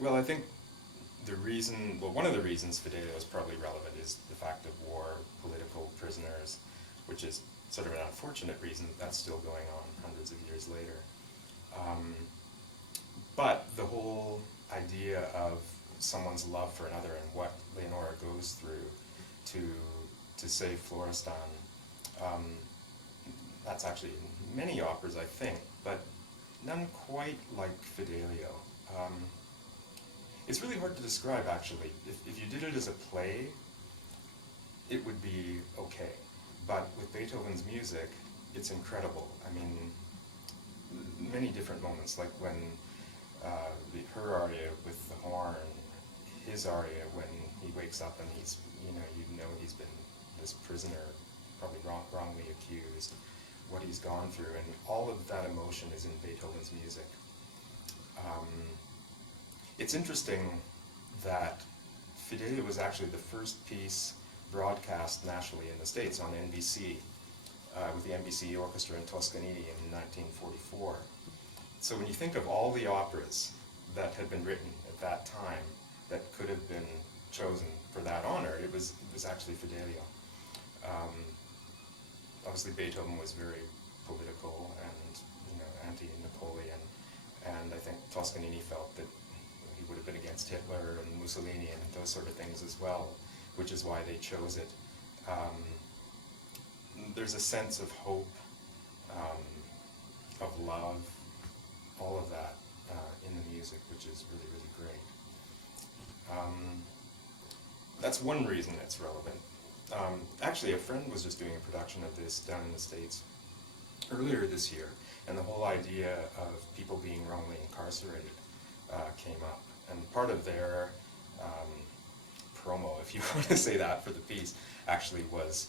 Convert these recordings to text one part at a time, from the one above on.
Well, I think one of the reasons Fidelio is probably relevant is the fact of war, political prisoners, which is sort of an unfortunate reason that that's still going on hundreds of years later. Um, but the whole idea of someone's love for another and what Leonora goes through to save Florestan, um, that's actually in many operas, I think, but none quite like Fidelio. Um, it's really hard to describe, actually. If you did it as a play, it would be okay. But with Beethoven's music, it's incredible. I mean, many different moments, like when her aria with the horn, his aria when he wakes up and he's been this prisoner, probably wrongly accused, what he's gone through, and all of that emotion is in Beethoven's music. It's interesting that Fidelio was actually the first piece broadcast nationally in the States on NBC, with the NBC Orchestra in Toscanini in 1944. So when you think of all the operas that had been written at that time that could have been chosen for that honor, it was actually Fidelio. Obviously Beethoven was very political and anti-Napoleon, and I think Toscanini felt that he would have been against Hitler and Mussolini and those sort of things as well, which is why they chose it. There's a sense of hope, of love, all of that in the music, which is really, really great. That's one reason it's relevant. Actually, a friend was just doing a production of this down in the States earlier this year, and the whole idea of people being wrongly incarcerated came up. And part of their promo, if you want to say that, for the piece, actually was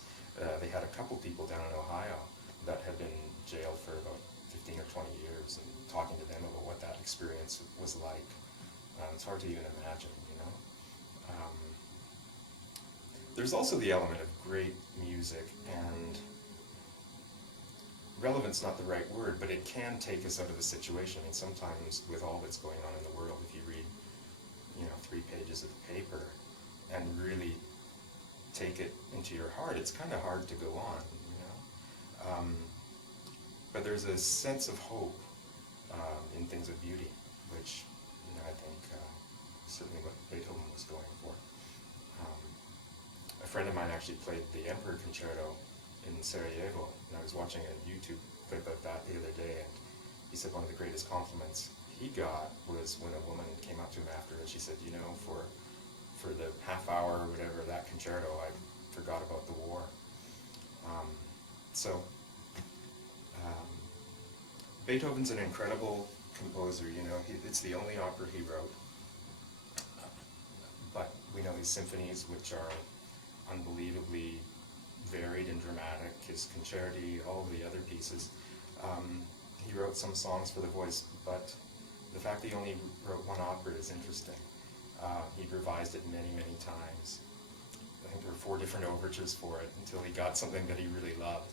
they had a couple people down in Ohio that had been jailed for about 15 or 20 years, and talking to them about what that experience was like. It's hard to even imagine, you know? There's also the element of great music, and relevance not the right word, but it can take us out of a situation. I mean, sometimes with all that's going on in the world, if you read 3 pages of the paper and really take it into your heart, it's kind of hard to go on, you know. But there's a sense of hope in things of beauty, which I think certainly what Beethoven was going for. A friend of mine actually played the Emperor Concerto in Sarajevo, and I was watching a YouTube clip of that the other day, and he said one of the greatest compliments he got was when a woman came up to him after, and she said, for the half hour or whatever of that concerto, I forgot about the war. Beethoven's an incredible composer. It's the only opera he wrote, but we know his symphonies, which are unbelievably varied and dramatic, his concerti, all of the other pieces. He wrote some songs for the voice, but the fact that he only wrote one opera is interesting. He revised it many, many times. I think there were 4 different overtures for it until he got something that he really loved.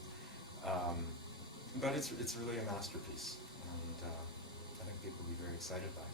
But it's really a masterpiece, and I think people will be very excited by it.